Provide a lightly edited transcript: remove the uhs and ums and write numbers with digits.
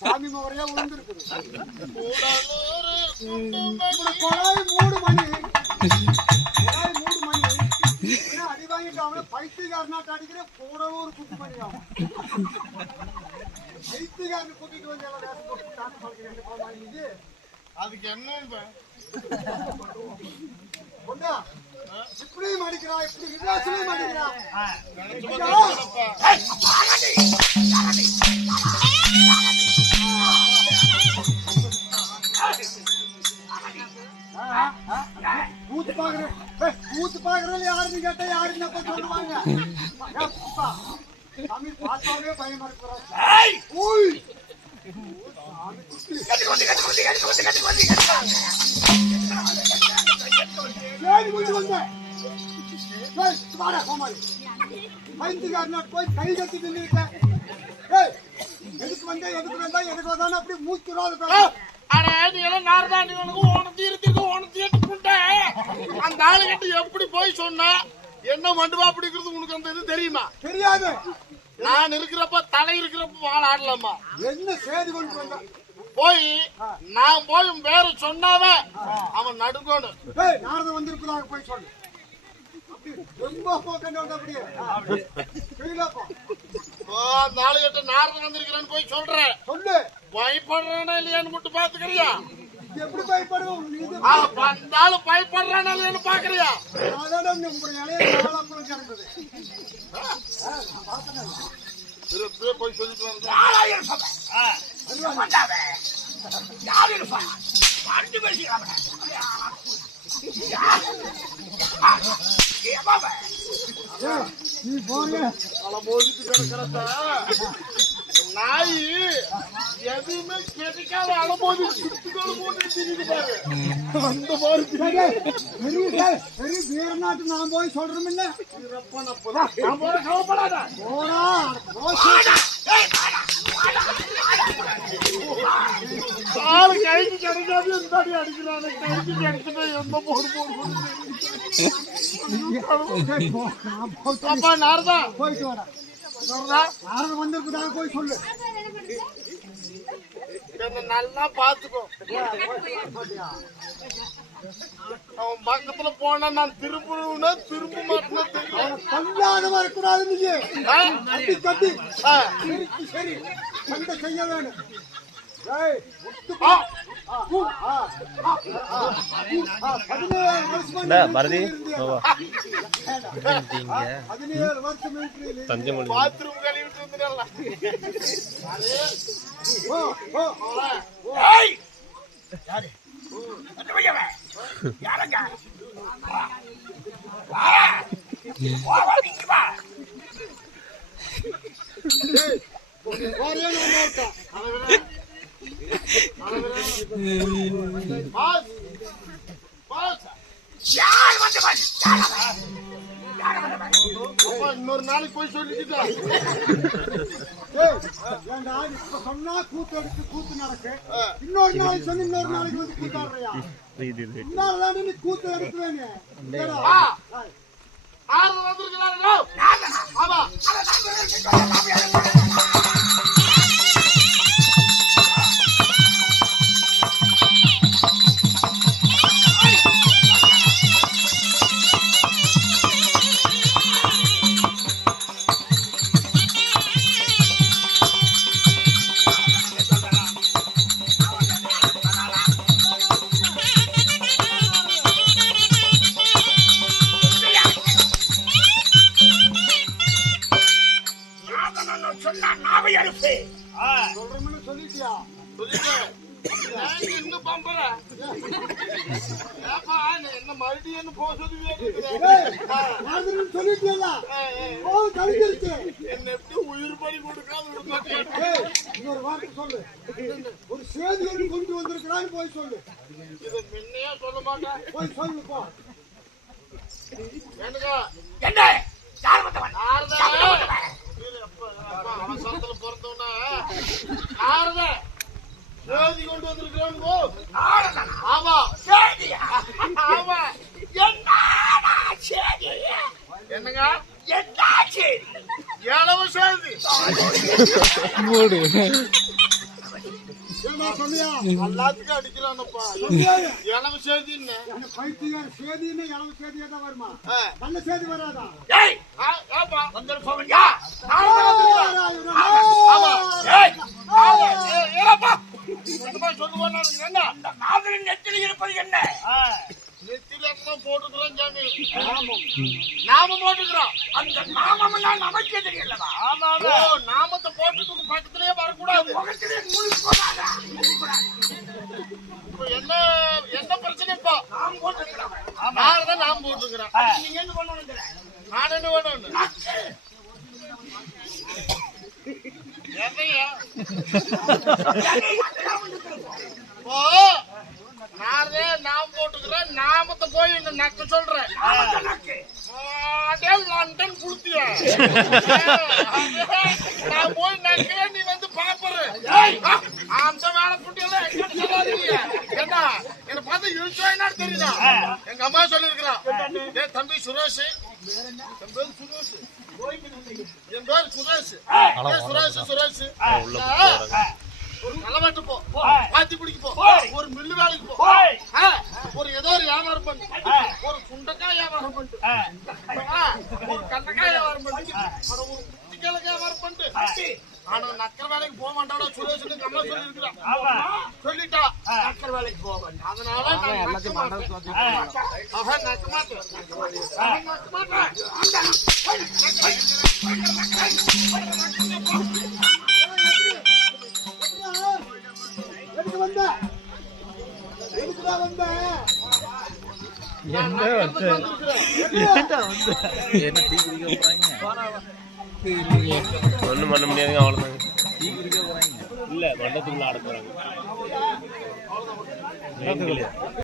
சாமி முறையா விழுந்துருக்குது. கொடாய் 3 மணி அடி வாங்கிட்டு பைத்தியக்காரனாட்ட அடிக்கிற கூடலூர் குத்து மணி ஆகும். பைத்தியக்காரனை கூட்டிட்டு வந்து அதுக்கு என்ன இப்படியும் அடிக்கிறா, இப்படி விதாசிலையும் அடிக்கிறா. கூத்து பாக்குறது யாருன்னு கேட்டா யாருன்னு சொல்லுவாங்க. சாமி பார்த்தாலே பயமா இருக்கிறோம். போய் கை கட்டி நின்றுட்டேன். எதுக்கு வந்தா எதுக்கு வந்தா அப்படி மூச்சுறாது. அந்த ஆளுகிட்ட எப்படி போய் சொன்ன என்ன மண்டுவா அப்படிங்கிறது உனக்கு அந்த இது தெரியுமா? தெரியாது. நான் இருக்கிறப்ப தலை இருக்கிறப்ப வாழ ஆடலாமா? என்ன செய்தி கொண்டு வந்த போய் நான் போய் வேற சொன்னாவ அவன் நடுங்கோடு நாரத வந்திருப்பதாக போய் சொல்லு. ரொம்ப அப்படியே அந்த ஆளுகிட்ட நாரத வந்திருக்கிறான்னு போய் சொல்றேன். சொல்லு. பயப்படுறானா இல்லையான்னு மட்டும் பாத்துக்கிறியா? எப்படி பயப்படுவோம்? அந்த ஆளு பயப்படுறானா இல்லையான்னு பாக்குறியா? போய் சொல்லிட்டு நாய் எதுவுமே கேட்காத அனுபவி வீரநாட்டு நான் போய் சொல்றோம். ஆளு கைக்கு கிடைக்காது இருந்தாடி அடிக்கிறானே. கைக்கு கிடைச்சிட்டு எந்த போடு போடுப்பா. நாரதா போயிட்டு வர நாரத வந்திருக்குதாக போய் சொல்லு. என்ன நல்லா பாத்துக்கோ. அவன் பக்கத்துல போனா நான் திரும்ப மாட்டேன்னு தெரியும். கல்லாத வரக்கூடாது. நீங்க கட்டி சரி சண்டை செய்ய வேணும். பாத்ரூம் கழுவிட்டு வந்துடலாம். இன்னொரு நாளைக்கு போய் சொல்லிக்கிட்டா சொன்னா கூத்து எடுத்து கூத்து நடக்கு. இன்னொரு நாளைக்கு சொன்ன இன்னொரு நாளைக்கு வந்து கூத்தாடுறியா? இன்னொரு நீ கூத்து எடுக்குவேன்னு சொல்லிட்டியா? இன்னும் பம்பர என்ன மறுபடியும் போக சொல்லிட்டியா? என்ன எப்படி உயிர் பலி கொடுக்காது இன்னொரு வார்த்தை சொல்லு. ஒரு சேதி ஒன்று கொண்டு வந்திருக்கிறான்னு போய் சொல்லு. இதை முன்னையா சொல்ல மாட்டேன். போய் சொல்லு போ. அவசரத்துல பிறந்தவனா சேதி கொண்டு வந்திருக்கிறான். ஆமா ஆமா. என்னங்க என்ன சேதி? இளவு செய்தி ஏன்னா சொன்னியா எல்லாத்துக்கும் அடிக்கலாம்ப்பா இளவு செய்தின்னு எனக்கு பைத்தியம் சேதின்னு இளவு சேதியா தான் வருமா நல்ல சேதி வராதா போட்டுக்கிறோம் சாமி நாம போட்டுக்கிறோம் அந்த நாமம் நமக்கே தெரியலவா நாமத்தை போட்டுட்டு பக்கத்திலேயே வரக்கூடாது என்ன என்ன பிரச்சனை இப்போ நான் நாம் போட்டுக்கிறேன் நீங்க என்ன பண்ணணும் நான் என்ன பண்ணணும் இப்போ நாம் போட்டுக்கிறேன் நாமத்தை போய் இந்த நக்க சொல்றேன் லண்டன் புளுத்திய நான் போய் நக்கிறேன் நீ வந்து பாப்பற அந்த வேலை புட்டியெல்லாம் எங்க சொல்லாதீங்க ஏன்னா என்ன பார்த்து இழுச்சா என்ன தெரியுதா எங்க அம்மா சொல்லிருக்கிறான் ஏ தம்பி சுரேஷ் என் பேர் சுரேஷ் சுரேஷ் ஒரு களவாட்டு போ பாத்தி பிடிக்க போ ஒரு மில்லு வேலைக்கு போ ஒரு ஏதோ ஒரு வியாபாரம் பண்ணு ஒரு சுண்டக்காய் வியாபாரம் பண்ணிட்டு ஒரு கண்டக்காய் வியாபாரம் பண்ணிட்டு ஒரு குட்டிக்கிழக்கு வியாபாரம் பண்ணிட்டு ஆனா நக்கர வேலைக்கு போக மாட்டாடா சுரேஷுக்கு கம்மா சொல்லி இருக்கிறான் சொல்லிட்டா நக்கர வேலைக்கு போக மாட்டேன் அதனால நான் நக்க மாட்டேன் எதுக்கு வந்த எதுக்குதான் வந்த ஒண்ணும் பண்ண முடியாதுங்க அவ்வளவுதாங்க இல்ல மண்டத்துக்குள்ள ஆட போறாங்க